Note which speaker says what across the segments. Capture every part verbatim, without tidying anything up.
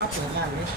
Speaker 1: เปิดงานเลย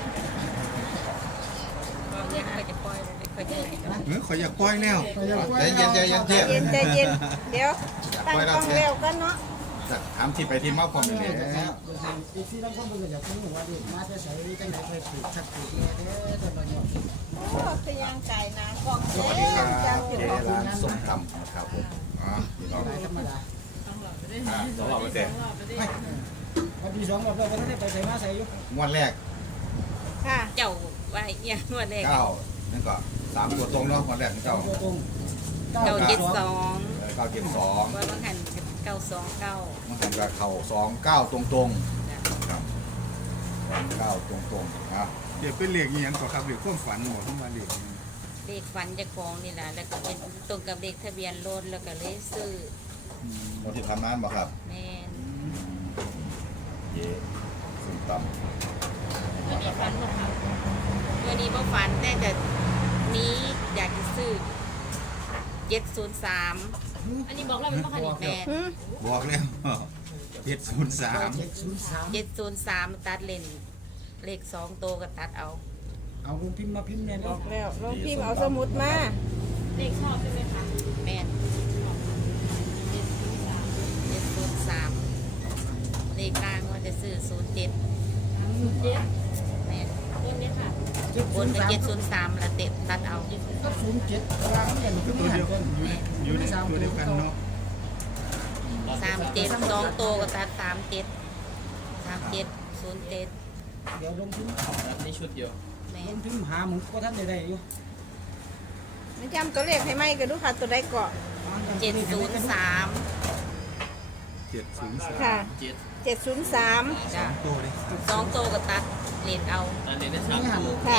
Speaker 2: เรียนเคยจะปล่อยเลยเคยจะไหนกัน
Speaker 3: เฮ้ยขอยอยากปล่อยแล้วใจเย็นใจเย็น
Speaker 4: ใจเย็นใจเย็นเดี๋ยวตั้งกล้องเร็วกันเนาะ
Speaker 3: ถามที่ไปที่มาความเป็นแล้ว
Speaker 1: อีกที่ต้องคนเป็นอย่างนี้ว่าดิมาจะใส่จังไหนใส่ผูกชักผูกเนี่ยเด้อตัวนี้
Speaker 4: โอ้คือย่างไก่นะกล่อง
Speaker 3: สวัส
Speaker 4: เด้
Speaker 3: ดีครับ
Speaker 4: จ้า
Speaker 3: เจ
Speaker 4: จุดบอก
Speaker 3: ร้านส้มตำนะครับผมอ๋อพี่น้อง
Speaker 1: ธรรมดา
Speaker 3: อ่าสองรอบไปเสร็จ
Speaker 1: วันที่สองเราเราก็ได้ไปใส่มาใส่อยู่
Speaker 3: งวดแรก
Speaker 4: ค่ะ
Speaker 2: เจ้าว่าอย่างนวดเล็ก
Speaker 3: เก้านั่นก็สามตัวตรงเนาะงวดแรกเก้า
Speaker 1: ตัวตรง
Speaker 2: เก้าเจ็ดสอง
Speaker 3: เก้าเจ็ดสอง
Speaker 2: ว่าบางหันเก้าสองเก้า
Speaker 3: มันหันกับเข่าสองเก้าตรงตรงครับสองเก้าตรงตรงอ่ะ
Speaker 5: เดี๋ยวเป็นเหล็กอีหยังก่อนครับเหล็กความฝันหมดทั้งวันเหล็ก
Speaker 2: เลขฝันจะคล้องนี่แหละแล้วก็เป็นตรงกับเลขทะเบียนรถแล้วก็เลยซื้อ
Speaker 3: วันที่ทำงานบ่ครับ
Speaker 2: แม่น
Speaker 3: เย่ส้มตำ
Speaker 2: วันนี้ฝันบ่ครับวันนี้บ่ฝันแต่จะนี้อยากจะซื้อเจ็ดศูนย์สามอันนี้บอกเราเป็นพ่อคณิตแม่
Speaker 4: หืม
Speaker 3: บอกแล้วเจ็ดศูนย์สาม
Speaker 1: เจ็ดศูนย์สาม
Speaker 2: เจ็ดศูนย์สามตัดเลนเลขสองโตวก็ตัดเอา
Speaker 1: เอาลงพิมพ์มาพิมพ์เนี่ย
Speaker 4: บ
Speaker 1: เนาะ
Speaker 4: อกแล้วลงพิมพ์เอาสมุดมา
Speaker 2: เลขชอบใช่ไหมคะแม่นเจ็ดศูนย์สามเลขกลางว่าจะซื้อศูนย์เจ็ดเจ็ดแม่นบนนี้ค่ะ
Speaker 1: เจ็ด
Speaker 2: บ
Speaker 1: ศู
Speaker 2: น
Speaker 1: นย์
Speaker 2: เป็น
Speaker 1: สาม
Speaker 2: เจ็ดศูนย์สามละเต็มตัดเอา
Speaker 1: ก็ศูนย์เจ็ดกลางเนี่ยมันก็
Speaker 5: ตัว
Speaker 1: ไม่
Speaker 5: เดี
Speaker 1: หั
Speaker 5: ย
Speaker 1: น
Speaker 5: ว
Speaker 1: กัน
Speaker 5: อยู่ในอยู่ในตัวเดียวกันเนาะ
Speaker 2: สามเจ็ดสองโตก็ตัดสามเจ็ดสามเจ็ดศูนย์เจ็ด
Speaker 1: เดี๋ยวลงพิมพ์
Speaker 6: นี่ชุดเดียว
Speaker 2: แม่
Speaker 1: ล
Speaker 2: น
Speaker 1: งพิมพ์หาหมูก็ท่านใดๆอยู่
Speaker 4: ไม่จำตัวเลขให้ไหมกันดูค่ะตัวใดเกาะ
Speaker 2: เจ็ดศูนย์สาม
Speaker 5: เจ็ดศูนย์สาม
Speaker 4: ค่ะ
Speaker 6: เจ็ด
Speaker 4: เจ็ดศูนย์สาม
Speaker 2: จ้ะ
Speaker 5: ตัวเลย
Speaker 2: สองโตก็ตัดเลนเอา
Speaker 6: ตอนนี้ได้สามตัว
Speaker 4: ค่ะ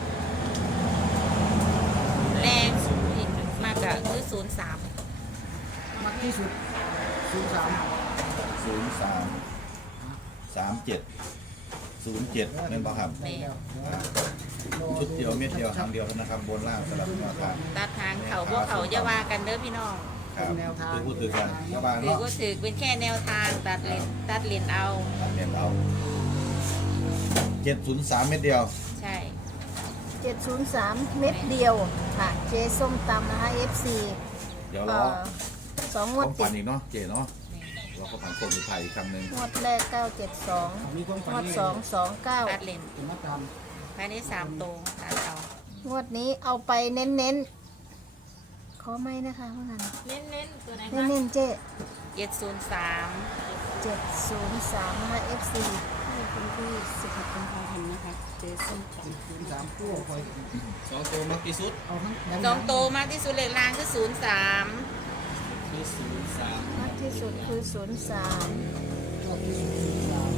Speaker 2: แรงอีกมากก็คือศูนย์สาม
Speaker 1: มักที่สุดศูนย์สาม
Speaker 3: ศูนย์สามสามเจ็ดศูนย์เจ็ดนั่นป่ะครับ
Speaker 2: แม่น
Speaker 3: ชุดเดียวเม็ดเดียวทางเดียวนะครับบนล่างสลับมาทาง
Speaker 2: ตัดทางเขาพวกเขาจะว่ากันเด้อพี่น้อง
Speaker 3: ครับคือพูดถึงกันระหว่าง
Speaker 2: ถือ
Speaker 3: เนาะ
Speaker 2: ก็ถือเป็นแค่แนวทางตัดเลนตัดเลนเอา
Speaker 3: เรียนเอาเจ็ดศูนย์สามเม็ดเดียว
Speaker 2: ใช่
Speaker 4: เจ็ดศูนย์สามเม็ดเดียวค่ะเจส้มตำนะคะ เอฟ ซี
Speaker 3: เดี๋ยว
Speaker 4: เอ่
Speaker 3: รอ
Speaker 4: อสองง
Speaker 3: คว วา
Speaker 4: ด
Speaker 3: ม
Speaker 4: ติ
Speaker 3: ฝั
Speaker 4: ด
Speaker 3: นอีกเนาะเจเนาะเราก็ฝันคนอุทัยอีกคำหนึ่ง
Speaker 4: งวดแรกเก้าเจ็ดสอง
Speaker 1: มีความฝั
Speaker 4: งวน ดสองสองเก้า
Speaker 2: ตัดเลน
Speaker 1: ถึงมาตาม
Speaker 2: ภายในสามโตวตัดเอา
Speaker 4: งวดนี้เอาไปเน้นๆขอไม่นะคะเมื่อกัน
Speaker 2: เน้นเน้นตัวไหน
Speaker 4: เน้นๆเจ๊
Speaker 2: เจ็ดศูนย์สาม
Speaker 4: เจ็ดศูนย์สามนะคะ เอฟ ซี
Speaker 7: วันที่สิบหกกุมภาพันธ์นะคะ เจส้มตำ
Speaker 1: ศูนย์สามตัวคอย
Speaker 6: สองตัวมากที่สุด
Speaker 1: เอาทั้ง
Speaker 2: สองโตวมากที่สุดเลขล่างคือศูนย์สาม
Speaker 6: คือศูนย์สาม
Speaker 4: มากที่สุดคือศูนย์สาม
Speaker 1: ตัวที่ศูนย์สาม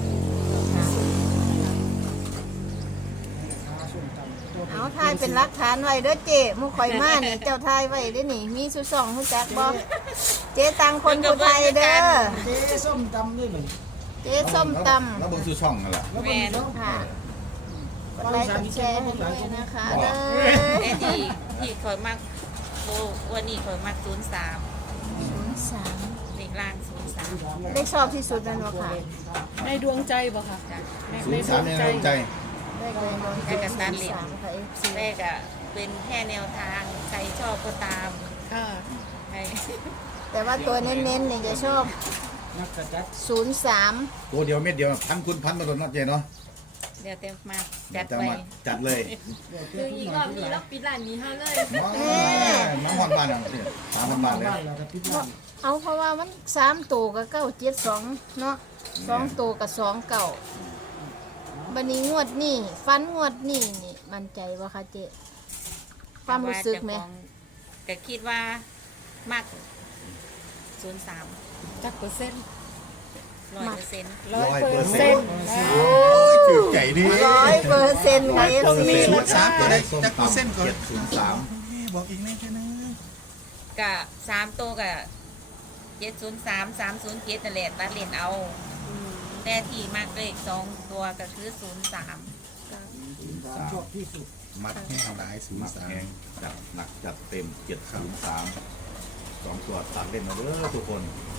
Speaker 4: เอาทายเป็นหลักฐานไว้เด้อเจ๊มุข่อยมานี่เจ้าทายไว้เด้อนี่ มีสุสองผู้จักบ่เจ๊ตังคนผู้ไทยเด้อ
Speaker 1: เจ๊ส้มตำด้วยเหมือน
Speaker 4: เจ๊ส้มต
Speaker 3: แล้วเบนซื้อช่องนั่นแหละ
Speaker 1: แล้วก็มีช่อง
Speaker 4: ำค่ะกดไลค์กดแชร์ให้ด้วยนะคะเด้อ
Speaker 2: แต่ที่ที่คอยมากโตวันนี้คอยมากศูนย์สาม
Speaker 4: ศูนย์สาม
Speaker 2: เลขล่างศูนย์สาม
Speaker 4: ได้ชอบที่สุดนั่นวะค่ะ
Speaker 7: ในดวงใจบ่ค่ะ
Speaker 2: จ้ะ
Speaker 3: ศูนย์สามเนี่ยในใจ
Speaker 4: ได้เลยโดนเจ็ดศูนย์สามค่ะ เอฟ ซี
Speaker 2: แรกอะเป็นแค่แนวทางใครชอบก็ตาม
Speaker 7: ค่ะ
Speaker 2: ใคร
Speaker 4: แต่ว่าตัวเน้นๆเนี่ยจะชอบ
Speaker 1: นักกระจัด
Speaker 4: ศูนย์สาม
Speaker 3: ตัวเดียวเม็ดเดียวพันคุณพันมาโดนนัดเจเนาะ
Speaker 2: เดี๋ยวเต็มมาจัด
Speaker 3: จะ
Speaker 2: ไป
Speaker 3: มาจัดเลย
Speaker 7: คืออีกรอบนี้เราปิดร้านนี้ให้เลย
Speaker 3: น้องน้องฮอนบ้านอ่ะสามพันบาทเลย
Speaker 1: บ้านเราก็พิจารณา
Speaker 4: เอาเพราะว่ามันสามตัวกับเก้าเจ็ดสองเนาะสองตัวกับสองเก่าบันนี้งวดนี่ฟันงวดนี่นี่มั่นใจว่าคะเจ๊ความรู้สึกไหม
Speaker 2: ก็คิดว่ามากศูนย์สาม
Speaker 7: จักเปอร์เซ็นต์
Speaker 2: ร้อยเปอร์เซ็นต์
Speaker 7: ร้อยเปอร์เซ็นต์
Speaker 3: ถือใจดี
Speaker 4: ร้อยเปอร์เซ็นต์ค่ะ เอฟ ซี
Speaker 3: ศูนย์สามตัวได้จักเปอร์เซ็นต์ก่อนศูนย์สาม
Speaker 5: บอกอีกนิดนึง
Speaker 2: กับสามโตวกับเจ็ดศูนย์สามสามศูนย์เจ็ดนั่นแหละตัดเลนเอา แต่ที่มากเลขสองตัวก็คือศูนย์สาม
Speaker 1: ชอบที่สุด
Speaker 5: มัดแห้งหลายศูน
Speaker 3: หนั
Speaker 5: ย์
Speaker 3: ก
Speaker 5: สาม
Speaker 3: แหงจัดหนักจัดเต็มเจ็ดศูนย์สามสองตัวตัดเล่นมาเด้อทุกคน
Speaker 4: ช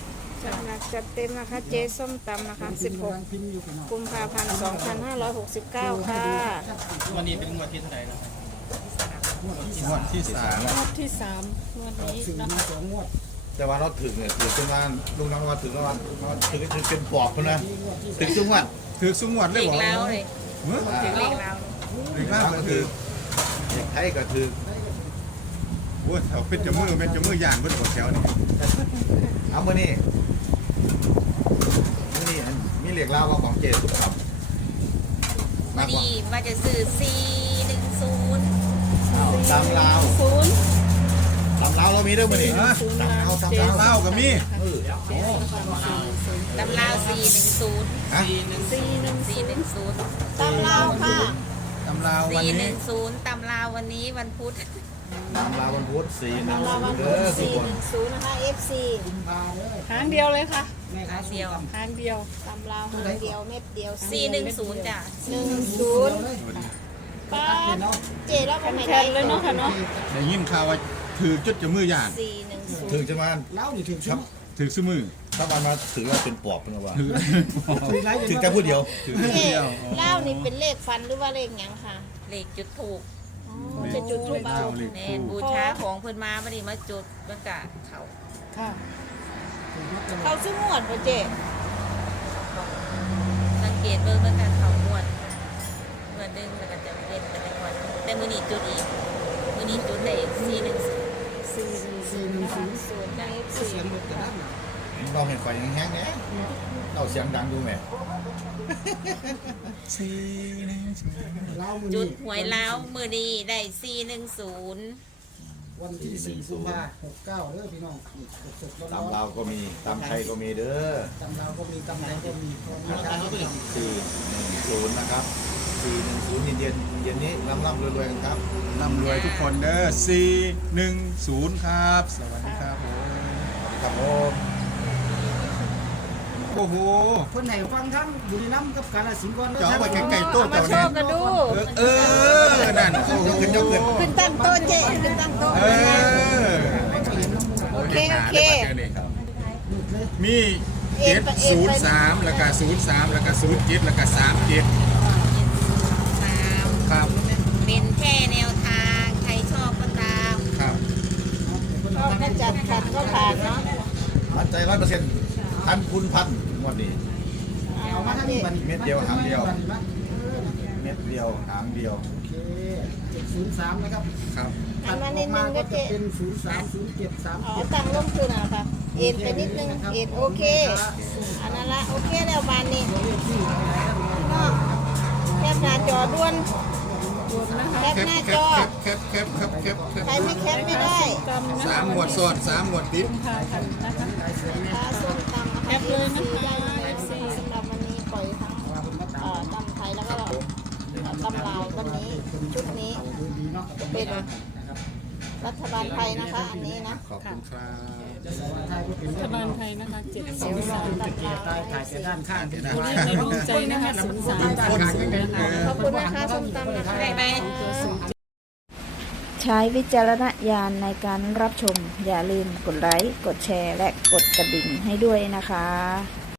Speaker 4: จัดหนักจัดเต็มนะคะเจ๊ส้มตำนะคะสิบหก
Speaker 1: พิมพ์อยู่พี่น้อง
Speaker 4: กุมภาพันธ์สองพันห้าร้อยหกสิบเก้าค่ะ
Speaker 6: วันนี้เป็นงวดที่เท่าไหร่แล้วครับ
Speaker 5: งวดที่สาม
Speaker 7: งวดที่สามงวดนี้
Speaker 1: สื่อ
Speaker 7: นะ
Speaker 1: มา
Speaker 7: คะ
Speaker 1: สองงวด
Speaker 3: แต่ว่าเราถึงเนี่ยถึงจนว่าลุงน้องว่าถึงแล้วว่าถึงถึงเป็นปอบคนนะถึงจุ้งว่า
Speaker 5: ถือซุ้งงวดเลย
Speaker 2: เด็ก
Speaker 5: บอก
Speaker 2: แล้วเลย
Speaker 5: เฮ้ย
Speaker 2: ถึงเลขแล้ว
Speaker 5: เลขล่างก็คือ
Speaker 3: เด็กไทยก็ถือ
Speaker 5: โอ้ยแถวเป็นจมือเป็นจมือย่างเพิ่นบอกแถวนี่
Speaker 3: เอามื่อนี้มื่อนี้อันมีเหล็กลาวว่าของเจสุครับ
Speaker 2: วันนี้ว่าจะซื้อสี่หนึ่งศูนย์
Speaker 3: ตำลาว
Speaker 7: ศูนย์
Speaker 3: ตำลาวเรามีด้วยมื่อนี้
Speaker 5: ฮะ
Speaker 3: ตำลาวตำ
Speaker 5: เจ๊
Speaker 3: ลาว
Speaker 5: เล่าก็มี
Speaker 3: เออ
Speaker 2: ตำราวสี่หนึ่งศูนย์
Speaker 3: ฮะ
Speaker 6: สี่หนึ่ง
Speaker 7: สี่หนึ่ง
Speaker 2: สี่หนึ่งศูนย์
Speaker 4: ตำลาวค่ะ
Speaker 5: ตำราววัน
Speaker 2: สี่ห
Speaker 5: นี้
Speaker 2: นึ่งศูนย์ตำราววันนี้วันพุธ
Speaker 3: ตำลาววันพุธสี่หนึ่ง
Speaker 4: ตำลาว
Speaker 3: ศู
Speaker 4: วัน
Speaker 3: นย์
Speaker 4: พุ
Speaker 3: เด้
Speaker 4: ธ
Speaker 3: อทุก
Speaker 4: สี่
Speaker 3: คน
Speaker 4: หนึ่งศูนย์นะคะ เอฟ ซี
Speaker 1: กุมภาเลย
Speaker 7: หางเดียวเลยค่ะ
Speaker 1: แม่ค้า
Speaker 2: เดียว
Speaker 7: หางเดียว
Speaker 4: ตำลาวหางเดียวเม็ดเดียว
Speaker 2: สี่หนึ่งศูนย์จ้ะ
Speaker 4: หนึ่งศูนย์
Speaker 7: ป้า
Speaker 4: เจแล้วก็ไม่
Speaker 7: แท
Speaker 4: ได้
Speaker 7: นเลยเนาะค่ะเนาะ
Speaker 5: ได้ยินข่าวว่าถือจุดจมือย่าง
Speaker 4: สี่หนึ่งศูน
Speaker 3: ถึง
Speaker 4: ย์
Speaker 3: จะมา
Speaker 1: เล่านี่ถึงชุด
Speaker 5: ถือซุ้มือ
Speaker 3: ถ้าวันมาถือว่าเป็นปอบเป็นว่า
Speaker 5: ถือ
Speaker 1: ถึงไร
Speaker 3: ถึงแต่พูดเดียว
Speaker 5: ถือ
Speaker 4: เจ
Speaker 5: เดียว
Speaker 4: เล่านี่เป็นเลขฟันหรือว่าเลขหยังค่ะ
Speaker 2: เลขจุดถูก
Speaker 4: อ๋อจะจุดทูบเอา
Speaker 5: เลข
Speaker 2: แม
Speaker 5: คู่
Speaker 2: นบูชาของเพิ่นมาไม่ได้มาจุดเมื่อกะเขา
Speaker 7: ค่ะ
Speaker 4: เขาซื้อหมวดป่ะเจ
Speaker 2: สังเกตเบิ่งเมื่อกะเขางวดงวดหนึงแล้วก็จะเล่นกันในงวดแต่มือนี้จุดอีกมือนี้จุดได้สี่หนึ่งศูนย์
Speaker 4: สี่หนึ่งศูนย์นะคะศูนย์ในเอฟซี
Speaker 1: เสียงหมดกระด้าง
Speaker 3: เราเห็นไฟแห้งๆเนี่ยเราเสียงดังดูไหม
Speaker 5: สี่หนึ่งศูนย์
Speaker 1: เล่ามือ
Speaker 2: จุด
Speaker 1: นี้
Speaker 2: หวยแล้วมือนี้ได้สี่หนึ่งศูนย์
Speaker 1: วันที่สี่กุมภาหกเก้าเด้อพี่น้องสดๆร้อน
Speaker 3: ตำลาวก็มีตำไทยก็มีเด้อ
Speaker 1: ๆตำลาวก็มีตำไทยก็มีมีการเขาเป็น
Speaker 3: สี่หนึ่งศูนย์นะครับสี่หนึ่งศูนย์เย็นเย็นๆเย็นนี้ร่ำร่ำรวยรวยๆกันครับ
Speaker 5: ร่ำรวยทุกคนเด้อสี่หนึ่งศูนย์ครับ สวัสดีครับผม
Speaker 3: ครับผม
Speaker 5: โอ้โห
Speaker 1: คนไหนฟังทั้งบุรีรัมย์กับกาฬสินธุ์ก่อน
Speaker 5: เจ้าไปไกลๆโต๊ะ
Speaker 4: เอามา
Speaker 5: เจ้า
Speaker 4: โช
Speaker 5: เนี่ย
Speaker 4: ว์กันดู
Speaker 5: เออเออนั่นโอ้โห
Speaker 3: ยกขึ้นยกขึ้น
Speaker 4: ขึ้นตั้งโต๊ะเจขึ้นตั้งโต๊ะ
Speaker 5: เออ
Speaker 4: โอเคโอเค
Speaker 5: มีเจ็ดศูนย์สามแล้วก็ศูนย์สามแล้วก็ศูนย์เจ็ดแล้วก็สามเจ็ด
Speaker 2: สาม
Speaker 5: ครับ
Speaker 2: เป็นแค่แนวทางใครชอบก็ตาม
Speaker 5: ครับ
Speaker 4: ชอบก็จัดขัดก็ผ่านเนาะ
Speaker 3: มั่นใจร้อยเปอร์เซ็นต์พันคุณพันงวันนี้
Speaker 1: เอามาทั้งนี้บัดนี้
Speaker 3: เม็ดเดียวหางเดียว
Speaker 1: บันี้มา
Speaker 3: เม็ดเดียวหางเดียว
Speaker 1: โอเคเจ็ดศูนย์สามนะครับ
Speaker 5: ครับ
Speaker 4: อันมานิดนึงก็เจ
Speaker 1: เป็นศูนย์สามศูนย์เจ็ดสาม
Speaker 4: อ๋อ
Speaker 1: เจ็ด
Speaker 4: ตั้งลงคืนนะคะเอ็นไปนิดนึงเอ็นโอเค อันนั้นละโอเคแล้วบานนี้เนาะแคปหน้าจอด่วนแคป
Speaker 5: แคป
Speaker 4: หน้า
Speaker 5: แค
Speaker 4: จ
Speaker 5: ป
Speaker 4: อ
Speaker 5: แคปแคปแคปแคปแคป
Speaker 4: ใครไม่แคปไม่ได้
Speaker 7: ตำนะคะ
Speaker 5: สามหมวดซ้อนสามหมวดติด
Speaker 7: กุมภาพันธ์นะคะ
Speaker 4: ปลาส้มตำนะคะ
Speaker 7: แคปเลยนะคะ
Speaker 4: ได้เอฟซีสำหรับวันนี้ปล่อยทั้งเอ่อตำไทยแล้วก็ตำลาววันนี้ชุดนี้จะเป็นรัฐบาลไทยนะคะ อันนี้นะ
Speaker 5: ขอบคุณครับ
Speaker 7: รัฐบาลไทยนะคะเจ็ด
Speaker 1: เดี๋
Speaker 7: ศู
Speaker 1: ยวน
Speaker 7: ย์
Speaker 1: เรา
Speaker 7: สาม
Speaker 1: เป็นตะเกียบตายถ่ายแต่ด้านข้างเป็น
Speaker 7: ตัวเลขในดวงใจนะคะศูนย์สามศูนย์ศูนย์นะคะ
Speaker 4: ขอบคุณนะคะส้มตำนะคะ
Speaker 2: ได้ไหม
Speaker 8: ใช้วิจารณญาณในการรับชม อย่าลืมกดไลค์ กดแชร์ และกดกระดิ่งให้ด้วยนะคะ